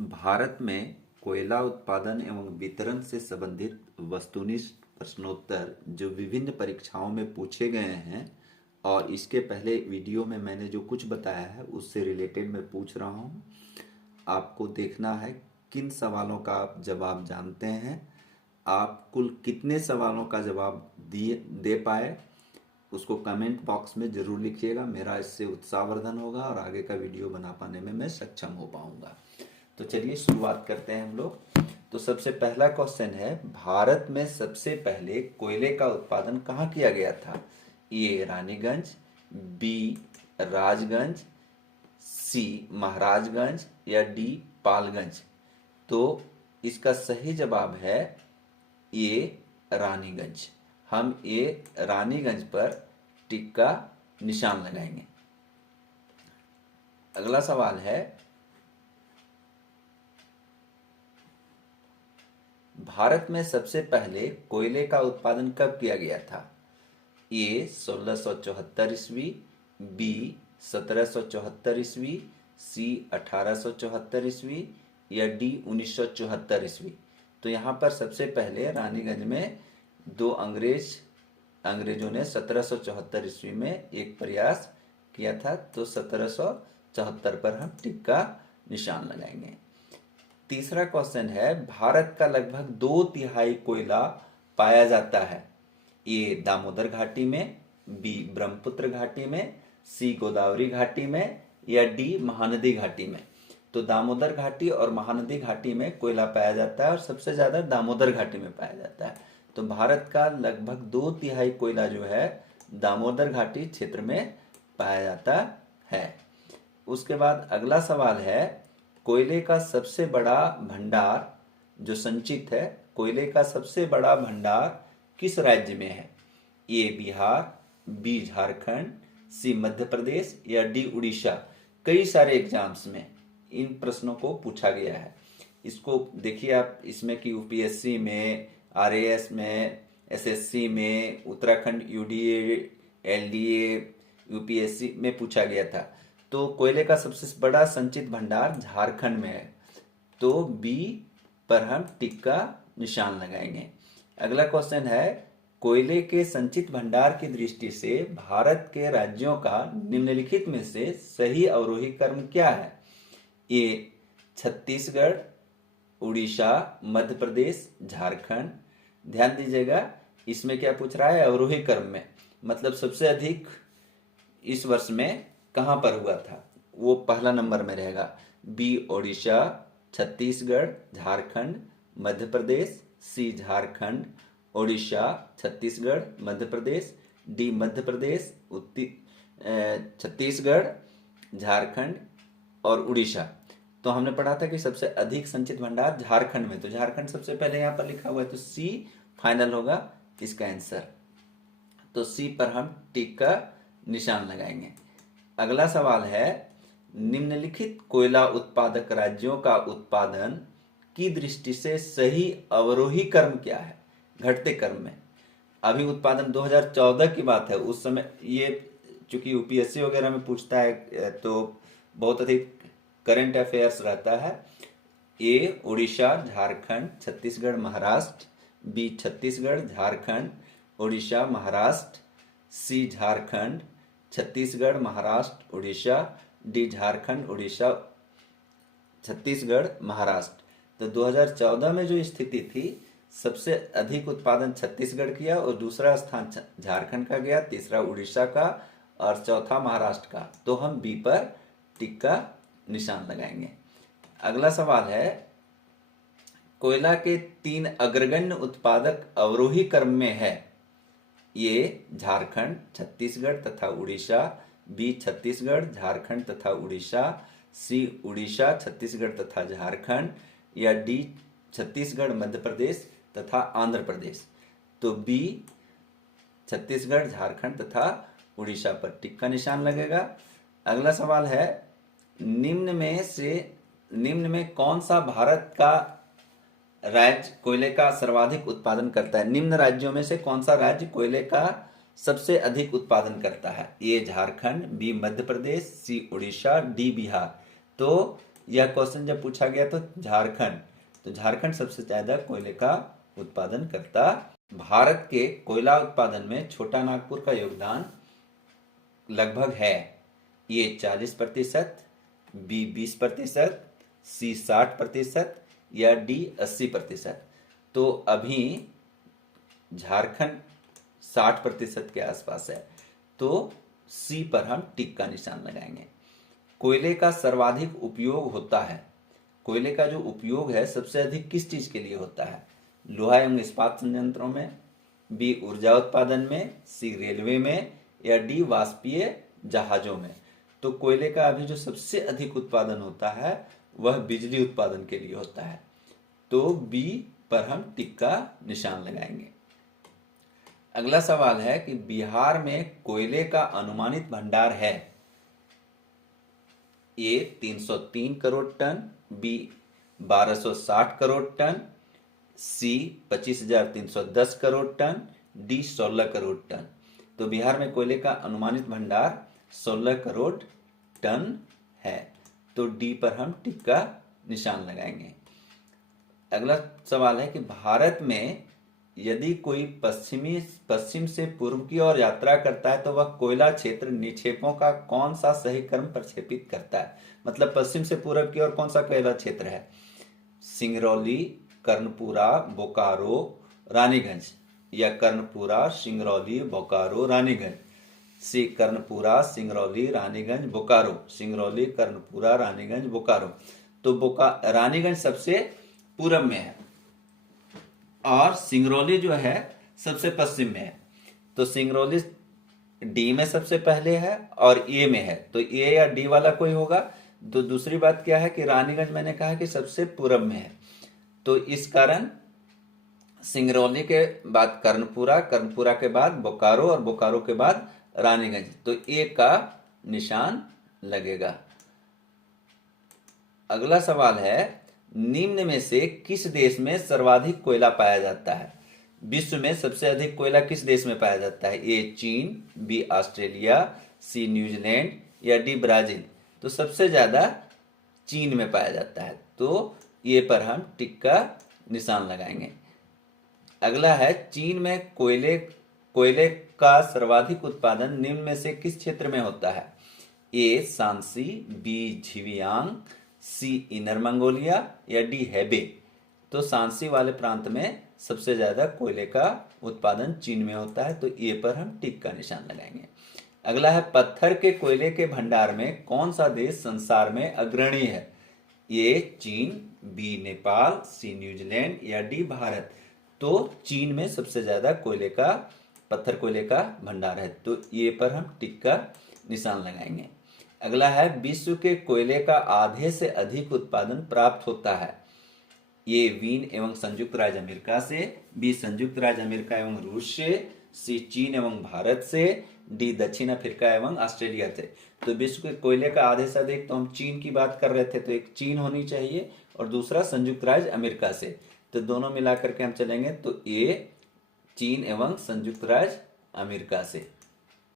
भारत में कोयला उत्पादन एवं वितरण से संबंधित वस्तुनिष्ठ प्रश्नोत्तर जो विभिन्न परीक्षाओं में पूछे गए हैं और इसके पहले वीडियो में मैंने जो कुछ बताया है उससे रिलेटेड मैं पूछ रहा हूँ। आपको देखना है किन सवालों का आप जवाब जानते हैं, आप कुल कितने सवालों का जवाब दे पाए उसको कमेंट बॉक्स में ज़रूर लिखिएगा। मेरा इससे उत्साहवर्धन होगा और आगे का वीडियो बना पाने में मैं सक्षम हो पाऊंगा। तो चलिए शुरुआत करते हैं हम लोग। तो सबसे पहला क्वेश्चन है, भारत में सबसे पहले कोयले का उत्पादन कहाँ किया गया था? ए रानीगंज, बी राजगंज, सी महाराजगंज या डी पालगंज। तो इसका सही जवाब है ए रानीगंज। हम ए रानीगंज पर टिक का निशान लगाएंगे। अगला सवाल है, भारत में सबसे पहले कोयले का उत्पादन कब किया गया था? ए 1674 ईस्वी, बी 1774 ईस्वी, सी 1874 ईस्वी या डी 1974 ईस्वी। तो यहाँ पर सबसे पहले रानीगंज में दो अंग्रेजों ने 1774 ईस्वी में एक प्रयास किया था, तो 1774 पर हम टिक का निशान लगाएंगे। तीसरा क्वेश्चन है, भारत का लगभग 2/3 कोयला पाया जाता है? ए दामोदर घाटी में, बी ब्रह्मपुत्र घाटी में, सी गोदावरी घाटी में या डी महानदी घाटी में। तो दामोदर घाटी और महानदी घाटी में कोयला पाया जाता है और सबसे ज्यादा दामोदर घाटी में पाया जाता है। तो भारत का लगभग 2/3 कोयला जो है दामोदर घाटी क्षेत्र में पाया जाता है। उसके बाद अगला सवाल है, कोयले का सबसे बड़ा भंडार जो संचित है, कोयले का सबसे बड़ा भंडार किस राज्य में है? ए बिहार, बी झारखंड, सी मध्य प्रदेश या डी उड़ीसा। कई सारे एग्जाम्स में इन प्रश्नों को पूछा गया है। इसको देखिए आप, इसमें कि यूपीएससी में, आरएएस में, एसएससी में, उत्तराखंड यूडीए, एलडीए, यूपीएससी में पूछा गया था। तो कोयले का सबसे बड़ा संचित भंडार झारखंड में है, तो बी पर हम टिक का निशान लगाएंगे। अगला क्वेश्चन है, कोयले के संचित भंडार की दृष्टि से भारत के राज्यों का निम्नलिखित में से सही अवरोही क्रम क्या है? ए छत्तीसगढ़, उड़ीसा, मध्य प्रदेश, झारखंड। ध्यान दीजिएगा, इसमें क्या पूछ रहा है? अवरोही क्रम में, मतलब सबसे अधिक इस वर्ष में कहां पर हुआ था, वो पहला नंबर में रहेगा। बी उड़ीसा, छत्तीसगढ़, झारखंड, मध्य प्रदेश, सी झारखंड, उड़ीसा, छत्तीसगढ़, मध्य प्रदेश, डी मध्य प्रदेश, छत्तीसगढ़, झारखंड और उड़ीसा। तो हमने पढ़ा था कि सबसे अधिक संचित भंडार झारखंड में, तो झारखंड सबसे पहले यहाँ पर लिखा हुआ है, तो सी फाइनल होगा इसका आंसर। तो सी पर हम टिक का निशान लगाएंगे। अगला सवाल है, निम्नलिखित कोयला उत्पादक राज्यों का उत्पादन की दृष्टि से सही अवरोही क्रम क्या है? घटते क्रम में। अभी उत्पादन 2014 की बात है, उस समय ये चूंकि यूपीएससी वगैरह में पूछता है तो बहुत अधिक करंट अफेयर्स रहता है। ए उड़ीसा, झारखंड, छत्तीसगढ़, महाराष्ट्र, बी छत्तीसगढ़, झारखंड, उड़ीसा, महाराष्ट्र, सी झारखंड, छत्तीसगढ़, महाराष्ट्र, उड़ीसा, डी झारखंड, उड़ीसा, छत्तीसगढ़, महाराष्ट्र। तो 2014 में जो स्थिति थी, सबसे अधिक उत्पादन छत्तीसगढ़ किया और दूसरा स्थान झारखंड का गया, तीसरा उड़ीसा का और चौथा महाराष्ट्र का। तो हम बी पर टिक का निशान लगाएंगे। अगला सवाल है, कोयला के 3 अग्रगण्य उत्पादक अवरोही क्रम में है? ये झारखंड, छत्तीसगढ़ तथा उड़ीसा, बी छत्तीसगढ़, झारखंड तथा उड़ीसा, सी उड़ीसा, छत्तीसगढ़ तथा झारखंड या डी छत्तीसगढ़, मध्य प्रदेश तथा आंध्र प्रदेश। तो बी छत्तीसगढ़, झारखंड तथा उड़ीसा पर टिक का निशान लगेगा। अगला सवाल है, निम्न में कौन सा भारत का राज्य कोयले का सर्वाधिक उत्पादन करता है? निम्न राज्यों में से कौन सा राज्य कोयले का सबसे अधिक उत्पादन करता है? ए झारखंड, बी मध्य प्रदेश, सी उड़ीसा, डी बिहार। तो यह क्वेश्चन जब पूछा गया तो झारखंड सबसे ज्यादा कोयले का उत्पादन करता। भारत के कोयला उत्पादन में छोटा नागपुर का योगदान लगभग है ए 40%, बी 20%, सी 60% या डी 80%। तो अभी झारखंड 60% के आसपास है, तो सी पर हम टिक का निशान लगाएंगे। कोयले का सर्वाधिक उपयोग होता है, कोयले का जो उपयोग है सबसे अधिक किस चीज के लिए होता है? लोहा एवं इस्पात संयंत्रों में, बी ऊर्जा उत्पादन में, सी रेलवे में या डी वाष्पीय जहाजों में। तो कोयले का अभी जो सबसे अधिक उत्पादन होता है वह बिजली उत्पादन के लिए होता है, तो बी पर हम टिक का निशान लगाएंगे। अगला सवाल है कि बिहार में कोयले का अनुमानित भंडार है A 303 crore ton, B 1260 crore ton, C 25,310 crore ton, D 16 crore ton. तो बिहार में कोयले का अनुमानित भंडार 16 करोड़ टन है, तो डी पर हम टिक का निशान लगाएंगे। अगला सवाल है कि भारत में यदि कोई पश्चिम से पूर्व की ओर यात्रा करता है तो वह कोयला क्षेत्र निक्षेपों का कौन सा सही क्रम प्रक्षेपित करता है? मतलब पश्चिम से पूर्व की ओर कौन सा कोयला क्षेत्र है? सिंगरौली, कर्णपुरा, बोकारो, रानीगंज या कर्णपुरा, सिंगरौली, बोकारो, रानीगंज। सी कर्णपुरा, सिंगरौली, रानीगंज, बोकारो। सिंगरौली, कर्णपुरा, रानीगंज, बोकारो। तो रानीगंज सबसे पूर्व में है और सिंगरौली जो है सबसे पश्चिम में है। तो सिंगरौली डी में सबसे पहले है और ए में है, तो ए या डी वाला कोई होगा। तो दूसरी बात क्या है कि रानीगंज मैंने कहा कि सबसे पूर्व में है, तो इस कारण सिंगरौली के बाद कर्णपुरा, कर्णपुरा के बाद बोकारो और बोकारो के बाद रानीगंज, तो ए का निशान लगेगा। अगला सवाल है निम्न में से किस देश में सर्वाधिक कोयला पाया जाता है? विश्व में सबसे अधिक कोयला किस देश में पाया जाता है? ए चीन, बी ऑस्ट्रेलिया, सी न्यूजीलैंड या डी ब्राजील। तो सबसे ज्यादा चीन में पाया जाता है, तो ये पर हम टिक का निशान लगाएंगे। अगला है चीन में कोयले का सर्वाधिक उत्पादन निम्न में से किस क्षेत्र में होता है? ए शांसी, बी झिंजियांग, सी इनर मंगोलिया या डी हेबे। तो शांसी वाले प्रांत में सबसे ज्यादा कोयले का उत्पादन चीन में होता है, तो ए पर हम टिक का निशान लगाएंगे। अगला है पत्थर के कोयले के भंडार में कौन सा देश संसार में अग्रणी है? ए चीन, बी नेपाल, सी न्यूजीलैंड या डी भारत। तो चीन में सबसे ज्यादा पत्थर कोयले का भंडार है, तो ये पर हम टिक का निशान लगाएंगे। अगला है विश्व के कोयले का आधे से अधिक उत्पादन प्राप्त होता है। ये वीन एवं संयुक्त राज्य अमेरिका से, बी संयुक्त राज्य अमेरिका एवं रूस से, सी चीन एवं भारत से, डी दक्षिण अफ्रीका एवं ऑस्ट्रेलिया से। तो विश्व के कोयले का आधे से अधिक, तो हम चीन की बात कर रहे थे, तो एक चीन होनी चाहिए और दूसरा संयुक्त राज्य अमेरिका से, तो दोनों मिलाकर के हम चलेंगे, तो ए चीन एवं संयुक्त राज्य अमेरिका से।